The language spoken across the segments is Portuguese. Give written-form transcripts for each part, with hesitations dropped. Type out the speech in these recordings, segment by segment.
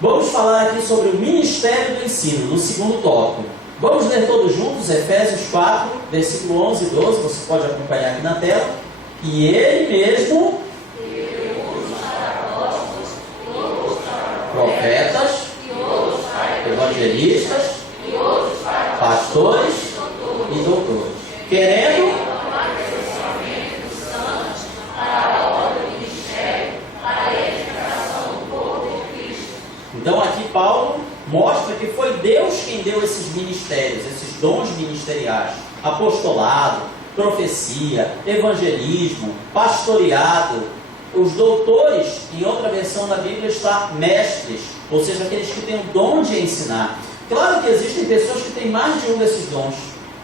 Vamos falar aqui sobre o ministério do ensino, no segundo tópico. Vamos ler todos juntos Efésios 4, versículo 11 e 12, você pode acompanhar aqui na tela. E ele mesmo, profetas, evangelistas, pastores e doutores, querendo Então aqui Paulo mostra que foi Deus quem deu esses ministérios, esses dons ministeriais: apostolado, profecia, evangelismo, pastoreado. Os doutores, em outra versão da Bíblia está mestres, ou seja, aqueles que têm o dom de ensinar. Claro que existem pessoas que têm mais de um desses dons.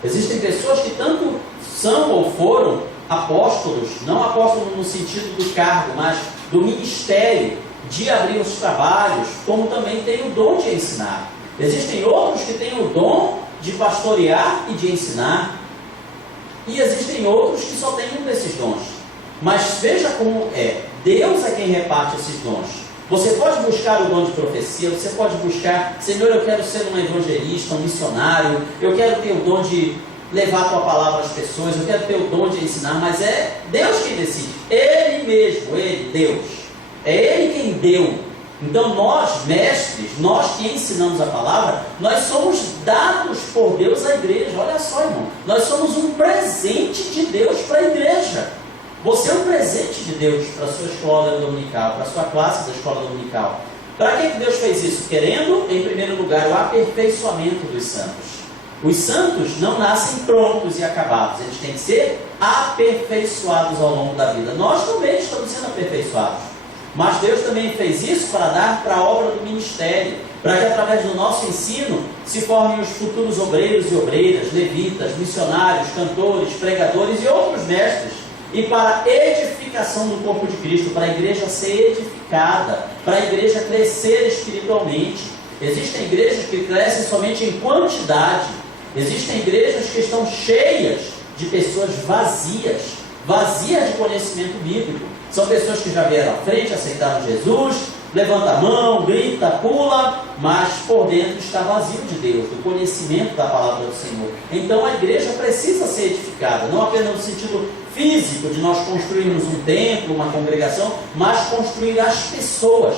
Existem pessoas que tanto são ou foram apóstolos, não apóstolos no sentido do cargo, mas do ministério, de abrir os trabalhos, como também tem o dom de ensinar. Existem outros que têm o dom de pastorear e de ensinar, e existem outros que só têm um desses dons. Mas veja como é, Deus é quem reparte esses dons. Você pode buscar o dom de profecia, você pode buscar: Senhor, eu quero ser um evangelista, um missionário, eu quero ter o dom de levar a tua palavra às pessoas, eu quero ter o dom de ensinar, mas é Deus quem decide, Ele mesmo, Ele, Deus. É Ele quem deu. Então nós, mestres, nós que ensinamos a palavra, nós somos dados por Deus à igreja. Olha só, irmão, nós somos um presente de Deus para a igreja. Você é um presente de Deus para a sua escola dominical, para a sua classe da escola dominical. Para que Deus fez isso? Querendo, em primeiro lugar, o aperfeiçoamento dos santos. Os santos não nascem prontos e acabados, eles têm que ser aperfeiçoados ao longo da vida. Nós também estamos sendo aperfeiçoados. Mas Deus também fez isso para dar para a obra do ministério, para que através do nosso ensino se formem os futuros obreiros e obreiras, levitas, missionários, cantores, pregadores e outros mestres, e para a edificação do corpo de Cristo, para a igreja ser edificada, para a igreja crescer espiritualmente. Existem igrejas que crescem somente em quantidade, existem igrejas que estão cheias de pessoas vazias de conhecimento bíblico. São pessoas que já vieram à frente, aceitaram Jesus, levanta a mão, grita, pula, mas por dentro está vazio de Deus, do conhecimento da palavra do Senhor. Então a igreja precisa ser edificada, não apenas no sentido físico de nós construirmos um templo, uma congregação, mas construir as pessoas.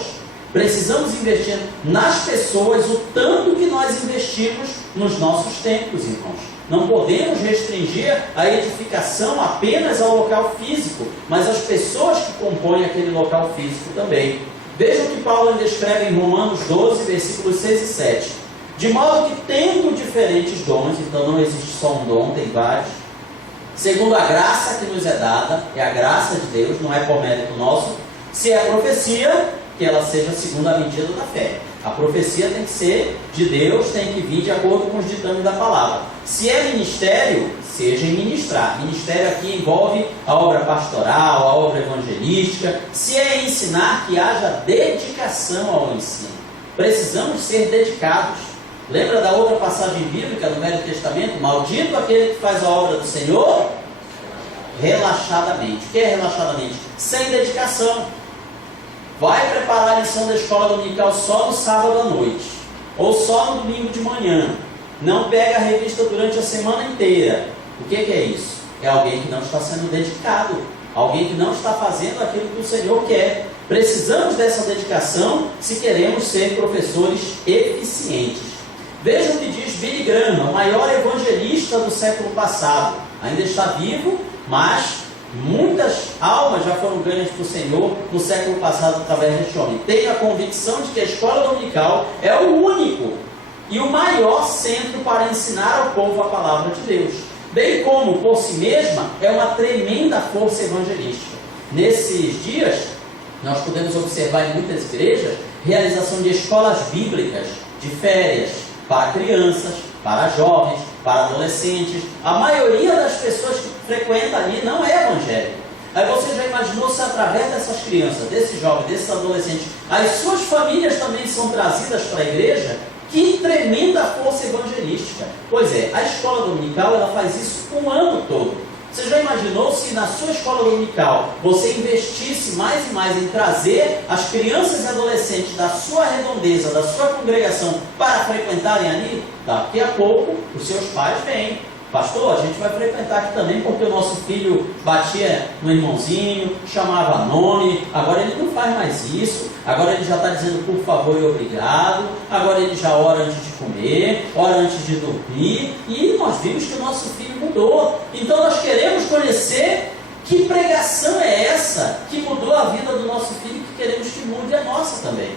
Precisamos investir nas pessoas o tanto que nós investimos nos nossos templos, irmãos. Não podemos restringir a edificação apenas ao local físico, mas às pessoas que compõem aquele local físico também. Veja o que Paulo descreve em Romanos 12, versículos 6 e 7. De modo que, tendo diferentes dons, então não existe só um dom, tem vários, segundo a graça que nos é dada, é a graça de Deus, não é por mérito nosso. Se é profecia, que ela seja segundo a medida da fé. A profecia tem que ser de Deus, tem que vir de acordo com os ditames da palavra. Se é ministério, seja em ministrar. Ministério aqui envolve a obra pastoral, a obra evangelística. Se é ensinar, que haja dedicação ao ensino. Precisamos ser dedicados. Lembra da outra passagem bíblica no Velho Testamento? Maldito aquele que faz a obra do Senhor relaxadamente. O que é relaxadamente? Sem dedicação. Vai preparar a lição da escola dominical só no sábado à noite, ou só no domingo de manhã. Não pega a revista durante a semana inteira. O que é isso? É alguém que não está sendo dedicado, alguém que não está fazendo aquilo que o Senhor quer. Precisamos dessa dedicação se queremos ser professores eficientes. Veja o que diz Billy Graham, o maior evangelista do século passado. Ainda está vivo, mas muitas almas já foram ganhas para o Senhor no século passado através deste homem. Tenho a convicção de que a escola dominical é o único e o maior centro para ensinar ao povo a palavra de Deus, bem como por si mesma é uma tremenda força evangelística. Nesses dias nós podemos observar em muitas igrejas realização de escolas bíblicas de férias para crianças, para jovens, para adolescentes. A maioria das pessoas que frequentam ali não é evangélico. Aí você já imaginou se através dessas crianças, desses jovens, desses adolescentes, as suas famílias também são trazidas para a igreja? Que tremenda força evangelística! Pois é, a escola dominical ela faz isso o ano todo. Você já imaginou se na sua escola dominical você investisse mais e mais em trazer as crianças e adolescentes da sua redondeza, da sua congregação, para frequentarem ali? Daqui a pouco os seus pais vêm. Pastor, a gente vai frequentar aqui também porque o nosso filho batia no irmãozinho, chamava nome, agora ele não faz mais isso, agora ele já está dizendo por favor e obrigado, agora ele já ora antes de comer, ora antes de dormir, e nós vimos que o nosso filho mudou. Então nós queremos conhecer que pregação é essa que mudou a vida do nosso filho, que queremos que mude a nossa também.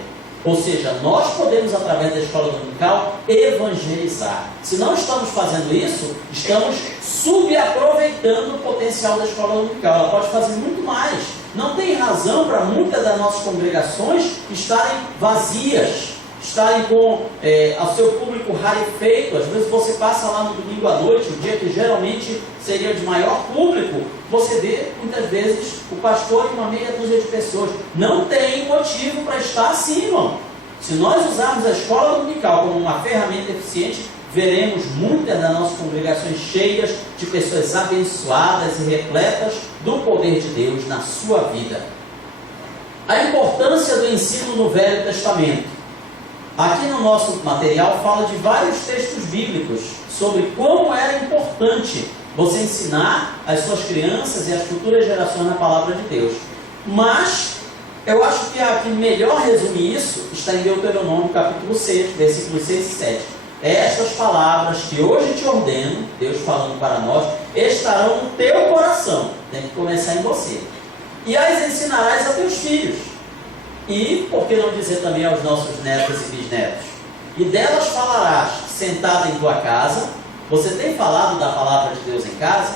Ou seja, nós podemos, através da escola dominical, evangelizar. Se não estamos fazendo isso, estamos subaproveitando o potencial da escola dominical. Ela pode fazer muito mais. Não tem razão para muitas das nossas congregações estarem vazias, estarem com o seu público rarefeito. Às vezes você passa lá no domingo à noite, o dia que geralmente seria de maior público, você vê muitas vezes o pastor e uma meia dúzia de pessoas. Não tem motivo para estar assim, irmão. Se nós usarmos a escola dominical como uma ferramenta eficiente, veremos muitas das nossas congregações cheias de pessoas abençoadas e repletas do poder de Deus na sua vida. A importância do ensino no Velho Testamento. Aqui no nosso material fala de vários textos bíblicos sobre como era importante você ensinar as suas crianças e as futuras gerações na palavra de Deus. Mas eu acho que a que melhor resume isso está em Deuteronômio capítulo 6, versículos 6 e 7. Estas palavras que hoje te ordeno, Deus falando para nós, estarão no teu coração. Tem que começar em você. E as ensinarás a teus filhos. E, por que não dizer também aos nossos netos e bisnetos? E delas falarás sentado em tua casa. Você tem falado da palavra de Deus em casa?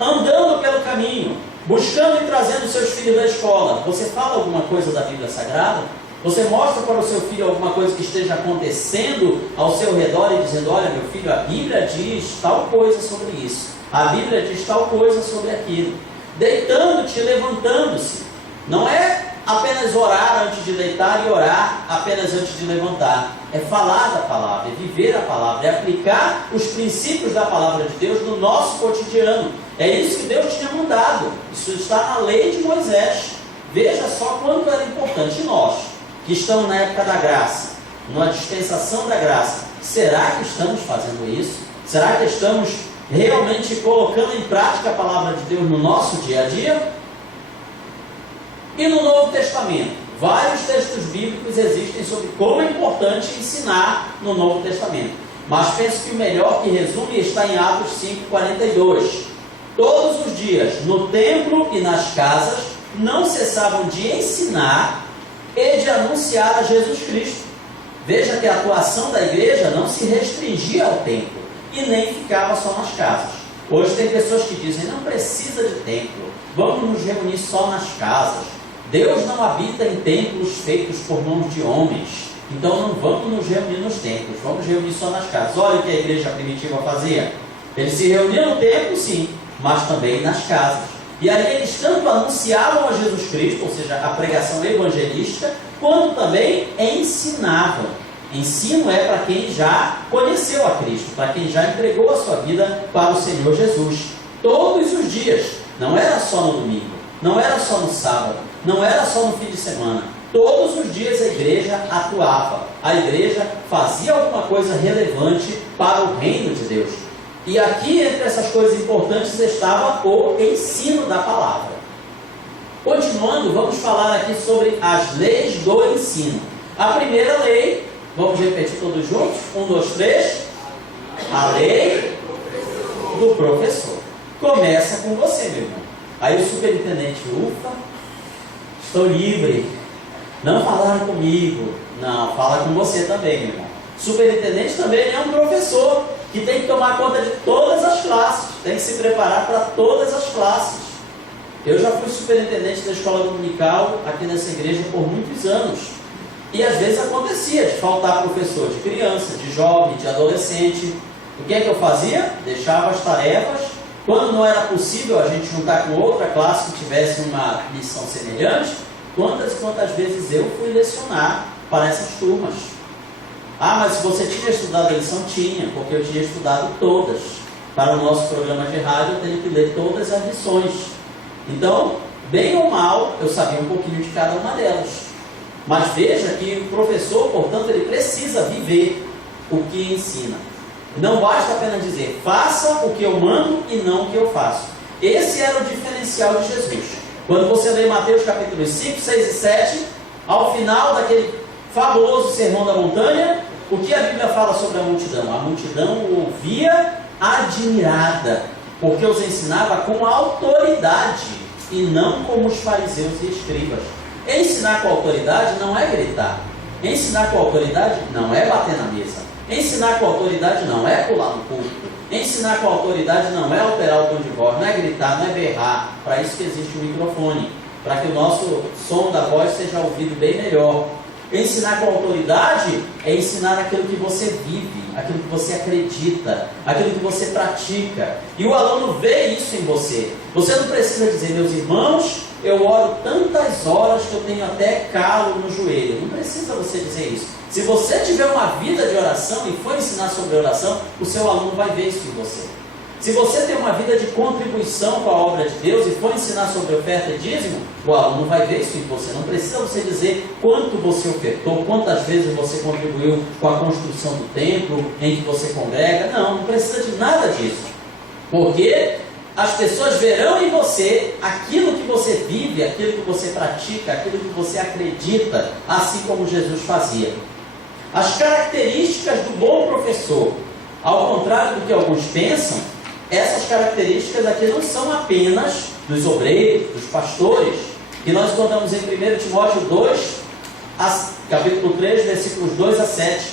Andando pelo caminho, buscando e trazendo seus filhos da escola. Você fala alguma coisa da Bíblia Sagrada? Você mostra para o seu filho alguma coisa que esteja acontecendo ao seu redor e dizendo, olha meu filho, a Bíblia diz tal coisa sobre isso. A Bíblia diz tal coisa sobre aquilo. Deitando-te e levantando-se. Não é apenas orar antes de deitar e orar apenas antes de levantar. É falar da palavra, é viver a palavra, é aplicar os princípios da palavra de Deus no nosso cotidiano. É isso que Deus tinha mandado. Isso está na lei de Moisés. Veja só quanto era importante. E nós, que estamos na época da graça, numa dispensação da graça, será que estamos fazendo isso? Será que estamos realmente colocando em prática a palavra de Deus no nosso dia a dia? E no Novo Testamento, vários textos bíblicos existem sobre como é importante ensinar no Novo Testamento. Mas penso que o melhor que resume está em Atos 5,42. Todos os dias, no templo e nas casas, não cessavam de ensinar e de anunciar a Jesus Cristo. Veja que a atuação da igreja não se restringia ao templo e nem ficava só nas casas. Hoje tem pessoas que dizem, não precisa de templo, vamos nos reunir só nas casas. Deus não habita em templos feitos por mãos de homens, então não vamos nos reunir nos templos, vamos reunir só nas casas. Olha o que a igreja primitiva fazia. Eles se reuniam no templo, sim, mas também nas casas. E ali eles tanto anunciavam a Jesus Cristo, ou seja, a pregação evangelística, quanto também ensinavam. Ensino é para quem já conheceu a Cristo, para quem já entregou a sua vida para o Senhor Jesus. Todos os dias, não era só no domingo, não era só no sábado, não era só no fim de semana. Todos os dias a igreja atuava, a igreja fazia alguma coisa relevante para o reino de Deus. E aqui, entre essas coisas importantes, estava o ensino da palavra. Continuando, vamos falar aqui sobre as leis do ensino. A primeira lei, vamos repetir todos juntos? 1, 2, 3. A lei do professor. Começa com você, meu irmão. Aí o superintendente, ufa, estou livre. Não falaram comigo. Não, fala com você também, meu irmão. Superintendente também é um professor que tem que tomar conta de todas as classes, tem que se preparar para todas as classes. Eu já fui superintendente da escola dominical aqui nessa igreja por muitos anos. E às vezes acontecia de faltar professor de criança, de jovem, de adolescente. O que é que eu fazia? Deixava as tarefas. Quando não era possível a gente juntar com outra classe que tivesse uma missão semelhante, quantas e quantas vezes eu fui lecionar para essas turmas. Ah, mas se você tinha estudado a lição, tinha, porque eu tinha estudado todas. para o nosso programa de rádio, eu tenho que ler todas as lições. Então, bem ou mal, eu sabia um pouquinho de cada uma delas. Mas veja que o professor, portanto, ele precisa viver o que ensina. Não basta apenas dizer, faça o que eu mando e não o que eu faço. Esse era o diferencial de Jesus. Quando você lê Mateus capítulos 5, 6 e 7, ao final daquele fabuloso sermão da montanha, o que a Bíblia fala sobre a multidão? A multidão o ouvia admirada, porque os ensinava com autoridade e não como os fariseus e escribas. Ensinar com autoridade não é gritar. Ensinar com autoridade não é bater na mesa. Ensinar com autoridade não é pular no púlpito. Ensinar com autoridade não é alterar o tom de voz, não é gritar, não é berrar. Para isso que existe o microfone, para que o nosso som da voz seja ouvido bem melhor. Ensinar com autoridade é ensinar aquilo que você vive, aquilo que você acredita, aquilo que você pratica. E o aluno vê isso em você. Você não precisa dizer, meus irmãos, eu oro tantas horas que eu tenho até calo no joelho. Não precisa você dizer isso. Se você tiver uma vida de oração e for ensinar sobre oração, o seu aluno vai ver isso em você. Se você tem uma vida de contribuição com a obra de Deus e for ensinar sobre oferta e dízimo, o aluno vai ver isso em você. Não precisa você dizer quanto você ofertou, quantas vezes você contribuiu com a construção do templo em que você congrega. Não precisa de nada disso. Porque as pessoas verão em você aquilo que você vive, aquilo que você pratica, aquilo que você acredita, assim como Jesus fazia. As características do bom professor, ao contrário do que alguns pensam, essas características aqui não são apenas dos obreiros, dos pastores, que nós encontramos em 1 Timóteo 2, capítulo 3, versículos 2 a 7.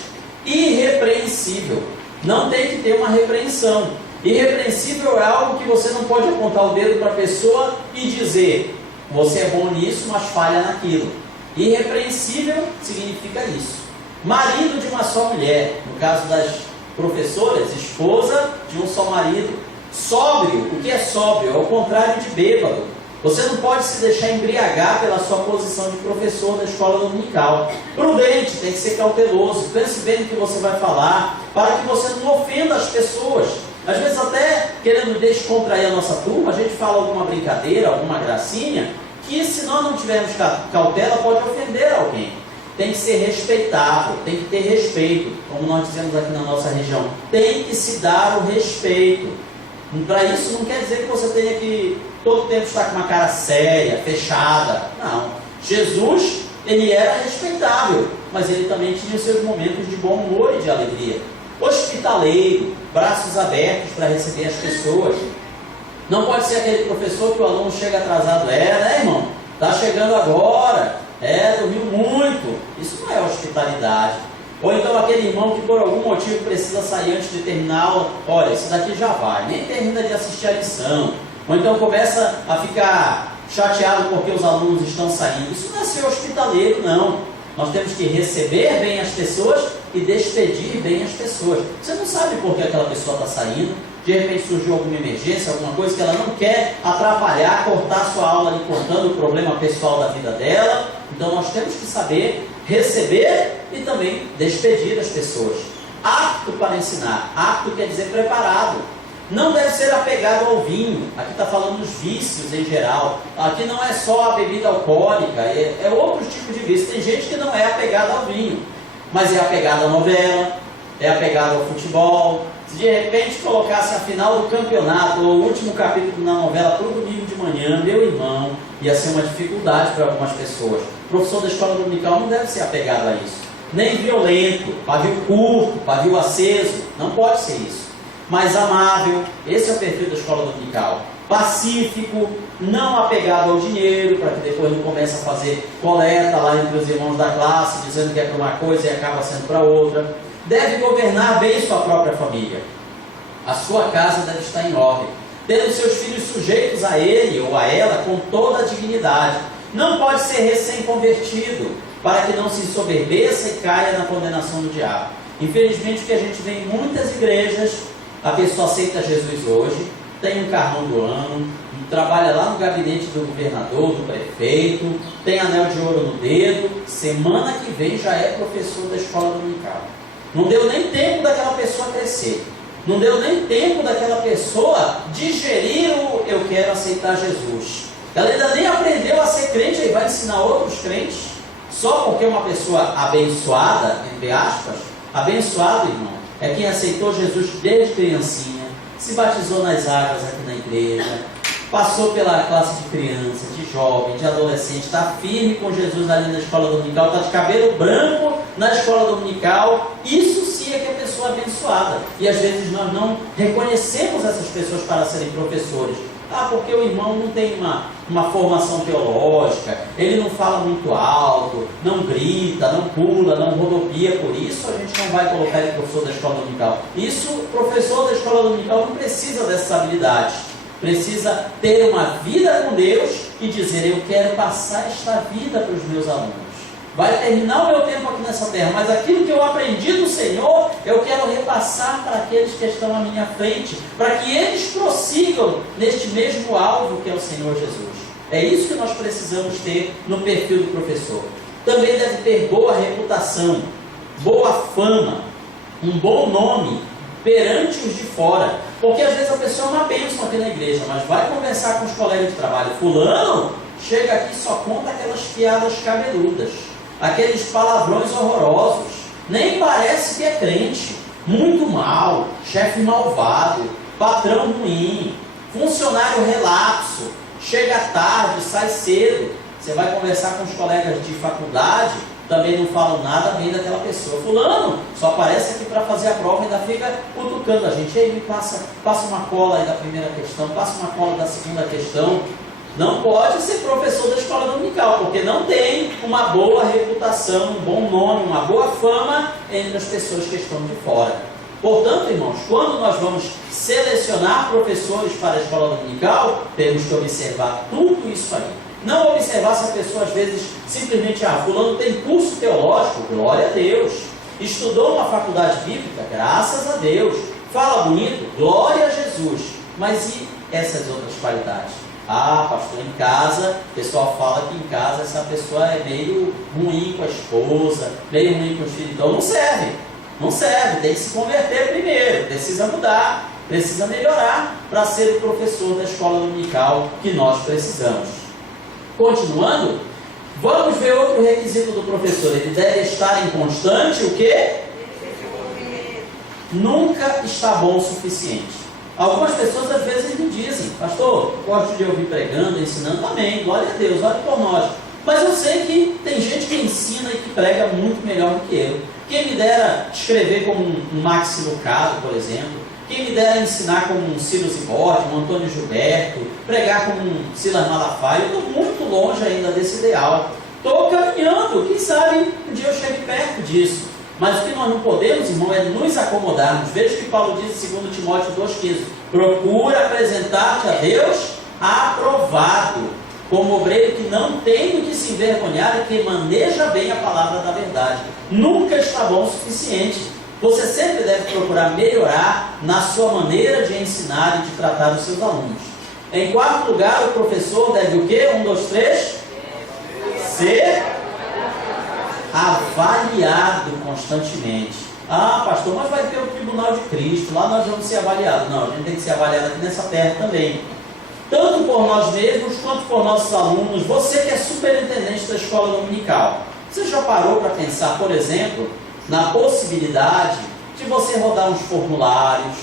Irrepreensível. Não tem que ter uma repreensão. Irrepreensível é algo que você não pode apontar o dedo para a pessoa e dizer, você é bom nisso, mas falha naquilo. Irrepreensível significa isso. Marido de uma só mulher, no caso das professoras, esposa de um só marido. Sóbrio, o que é sóbrio? É o contrário de bêbado. Você não pode se deixar embriagar pela sua posição de professor da escola dominical. Prudente, tem que ser cauteloso. Pense bem no que você vai falar, para que você não ofenda as pessoas. Às vezes até querendo descontrair a nossa turma, a gente fala alguma brincadeira, alguma gracinha, que se nós não tivermos cautela pode ofender alguém. Tem que ser respeitável, tem que ter respeito, como nós dizemos aqui na nossa região. Tem que se dar o respeito. Para isso não quer dizer que você tenha que todo tempo estar com uma cara séria, fechada. Não. Jesus, ele era respeitável, mas ele também tinha os seus momentos de bom humor e de alegria. Hospitaleiro, braços abertos para receber as pessoas. Não pode ser aquele professor que o aluno chega atrasado. Né, irmão? Está chegando agora. Dormiu muito. Isso não é hospitalidade. Ou então aquele irmão que por algum motivo precisa sair antes de terminar a aula. Olha, esse daqui já vai, nem termina de assistir a lição. Ou então começa a ficar chateado porque os alunos estão saindo. Isso não é ser hospitaleiro, não. Nós temos que receber bem as pessoas e despedir bem as pessoas. Você não sabe por que aquela pessoa está saindo. De repente surgiu alguma emergência, alguma coisa que ela não quer atrapalhar, cortar sua aula ali contando o problema pessoal da vida dela. Então nós temos que saber receber e também despedir as pessoas. Apto para ensinar. Apto quer dizer preparado. Não deve ser apegado ao vinho. Aqui está falando dos vícios em geral. Aqui não é só a bebida alcoólica, é outro tipo de vício. Tem gente que não é apegada ao vinho, mas é apegada à novela, é apegado ao futebol. Se de repente colocasse a final do campeonato ou o último capítulo na novela para o domingo de manhã, meu irmão, ia ser uma dificuldade para algumas pessoas. O professor da escola dominical não deve ser apegado a isso. Nem violento, pavio curto, pavio aceso, não pode ser isso. Mas amável, esse é o perfil da escola dominical. Pacífico, não apegado ao dinheiro, para que depois não comece a fazer coleta lá entre os irmãos da classe, dizendo que é para uma coisa e acaba sendo para outra. Deve governar bem sua própria família. A sua casa deve estar em ordem, tendo seus filhos sujeitos a ele ou a ela com toda a dignidade. Não pode ser recém-convertido, para que não se ensoberbeça e caia na condenação do diabo. Infelizmente, o que a gente vê em muitas igrejas, a pessoa aceita Jesus hoje, tem um carrão do ano, trabalha lá no gabinete do governador, do prefeito, tem anel de ouro no dedo, semana que vem já é professor da escola dominical. Não deu nem tempo daquela pessoa crescer. Não deu nem tempo daquela pessoa digerir o eu quero aceitar Jesus. Ela ainda nem aprendeu a ser crente, aí vai ensinar outros crentes. Só porque uma pessoa abençoada, entre aspas, abençoado, irmão, é quem aceitou Jesus desde criancinha, se batizou nas águas aqui na igreja, passou pela classe de criança, de jovem, de adolescente, está firme com Jesus ali na escola dominical, está de cabelo branco na escola dominical. Isso sim é que é pessoa abençoada. E às vezes nós não reconhecemos essas pessoas para serem professores. Porque o irmão não tem uma formação teológica, ele não fala muito alto, não grita, não pula, não rodopia, por isso a gente não vai colocar ele professor da escola dominical. Isso, professor da escola dominical não precisa dessas habilidades. Precisa ter uma vida com Deus e dizer, eu quero passar esta vida para os meus alunos. Vai terminar o meu tempo aqui nessa terra, mas aquilo que eu aprendi do Senhor, eu quero repassar para aqueles que estão à minha frente, para que eles prossigam neste mesmo alvo que é o Senhor Jesus. É isso que nós precisamos ter no perfil do professor. Também deve ter boa reputação, boa fama, um bom nome perante os de fora. Porque às vezes a pessoa é uma bênção aqui na igreja, mas vai conversar com os colegas de trabalho. Fulano chega aqui e só conta aquelas piadas cabeludas, aqueles palavrões horrorosos, nem parece que é crente, muito mal, chefe malvado, patrão ruim, funcionário relapso, chega tarde, sai cedo. Você vai conversar com os colegas de faculdade, também não falam nada bem daquela pessoa. Fulano só aparece aqui para fazer a prova e ainda fica cutucando a gente. Ei, me passa uma cola aí da primeira questão, passa uma cola da segunda questão. Não pode ser professor da escola dominical, porque não tem uma boa reputação, um bom nome, uma boa fama entre as pessoas que estão de fora. Portanto, irmãos, quando nós vamos selecionar professores para a escola dominical, temos que observar tudo isso aí. Não observar se a pessoa às vezes simplesmente, fulano tem curso teológico, glória a Deus. Estudou uma faculdade bíblica, graças a Deus. Fala bonito, glória a Jesus. Mas e essas outras qualidades? Pastor, em casa, o pessoal fala que em casa essa pessoa é meio ruim com a esposa, meio ruim com os filhos, então não serve. Não serve, tem que se converter primeiro, precisa mudar, precisa melhorar para ser o professor da escola dominical que nós precisamos. Continuando, vamos ver outro requisito do professor. Ele deve estar em constante, o quê? Nunca está bom o suficiente. Algumas pessoas às vezes me dizem, pastor, gosto de ouvir pregando, ensinando, amém, glória a Deus, ore por nós. Mas eu sei que tem gente que ensina e que prega muito melhor do que eu. Quem me dera escrever como um Maxi Lucado, por exemplo. Quem me dera ensinar como um Silas Ibordi, um Antônio Gilberto, pregar como um Silas Malafaia. Eu estou muito longe ainda desse ideal. Estou caminhando, quem sabe um dia eu chegue perto disso. Mas o que nós não podemos, irmão, é nos acomodarmos. Veja o que Paulo diz em 2 Timóteo 2,15. Procura apresentar-te a Deus aprovado, como obreiro que não tem do que se envergonhar e que maneja bem a palavra da verdade. Nunca está bom o suficiente. Você sempre deve procurar melhorar na sua maneira de ensinar e de tratar os seus alunos. Em quarto lugar, o professor deve o quê? 1, 2, 3? Ser avaliado constantemente. Pastor, mas vai ter o tribunal de Cristo, lá nós vamos ser avaliados. Não, a gente tem que ser avaliado aqui nessa terra também. Tanto por nós mesmos, quanto por nossos alunos. Você que é superintendente da escola dominical, você já parou para pensar, por exemplo, na possibilidade de você rodar uns formulários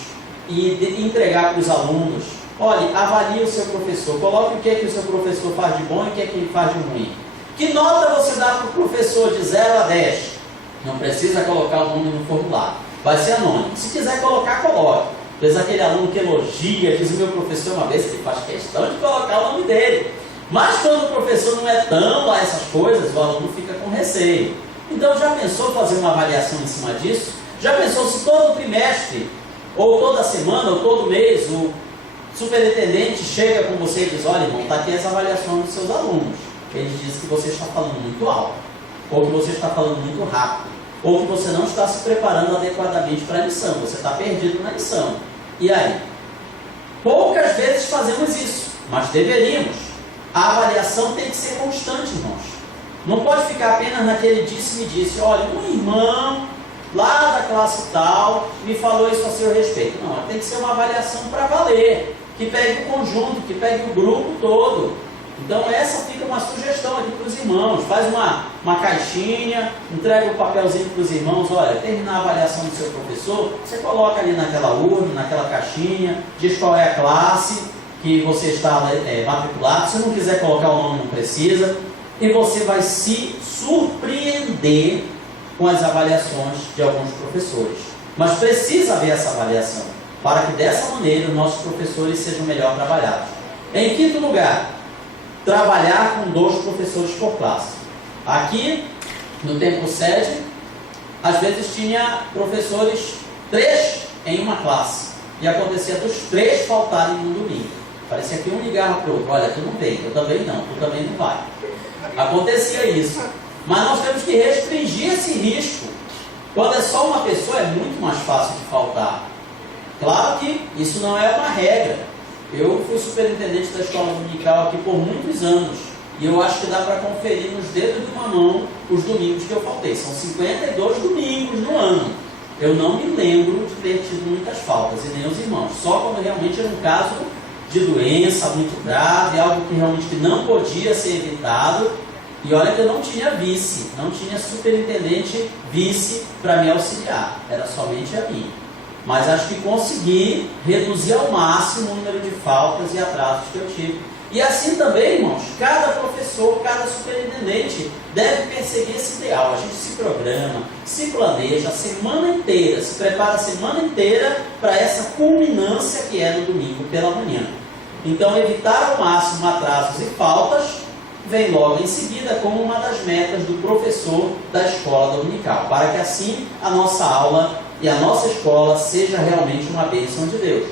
e entregar para os alunos? Olha, avalie o seu professor, coloque o que é que o seu professor faz de bom e o que é que ele faz de ruim. Que nota você dá para o professor de 0 a 10? Não precisa colocar o número no formulário, vai ser anônimo. Se quiser colocar, coloque. Às vezes aquele aluno que elogia, diz o meu professor uma vez, que faz questão de colocar o nome dele. Mas quando o professor não é tão lá essas coisas, o aluno fica com receio. Então já pensou fazer uma avaliação em cima disso? Já pensou se todo trimestre, ou toda semana, ou todo mês, o superintendente chega com você e diz, olha irmão, está aqui essa avaliação dos seus alunos. Ele diz que você está falando muito alto, ou que você está falando muito rápido, ou que você não está se preparando adequadamente para a lição, você está perdido na lição. E aí? Poucas vezes fazemos isso, mas deveríamos. A avaliação tem que ser constante, irmãos. Não pode ficar apenas naquele disse-me-disse. Olha, um irmão lá da classe tal me falou isso a seu respeito. Não, tem que ser uma avaliação para valer, que pegue o conjunto, que pegue o grupo todo. Então essa fica uma sugestão aqui para os irmãos. Faz uma caixinha, entrega o papelzinho para os irmãos. Olha, terminar a avaliação do seu professor, você coloca ali naquela urna, naquela caixinha, diz qual é a classe que você está matriculado. Se não quiser colocar o nome, não precisa. E você vai se surpreender com as avaliações de alguns professores. Mas precisa haver essa avaliação, para que dessa maneira os nossos professores sejam melhor trabalhados. Em quinto lugar, trabalhar com 2 professores por classe. Aqui, no tempo sede, às vezes tinha professores 3 em uma classe. E acontecia dos 3 faltarem no domingo. Parecia que um ligava para o outro: olha, tu não vem, eu também não, tu também não vai. Acontecia isso. Mas nós temos que restringir esse risco. Quando é só uma pessoa, é muito mais fácil de faltar. Claro que isso não é uma regra. Eu fui superintendente da escola dominical aqui por muitos anos. E eu acho que dá para conferir nos dedos de uma mão os domingos que eu faltei. São 52 domingos no ano. Eu não me lembro de ter tido muitas faltas, e nem os irmãos. Só quando realmente era um caso de doença muito grave, algo que realmente não podia ser evitado. E olha que eu não tinha vice, não tinha superintendente vice para me auxiliar, era somente a mim. Mas acho que consegui reduzir ao máximo o número de faltas e atrasos que eu tive. E assim também, irmãos, cada professor, cada superintendente deve perseguir esse ideal. A gente se programa, se planeja a semana inteira, se prepara a semana inteira para essa culminância que é no domingo pela manhã. Então, evitar ao máximo atrasos e faltas vem logo em seguida como uma das metas do professor da escola dominical, para que assim a nossa aula e a nossa escola seja realmente uma bênção de Deus.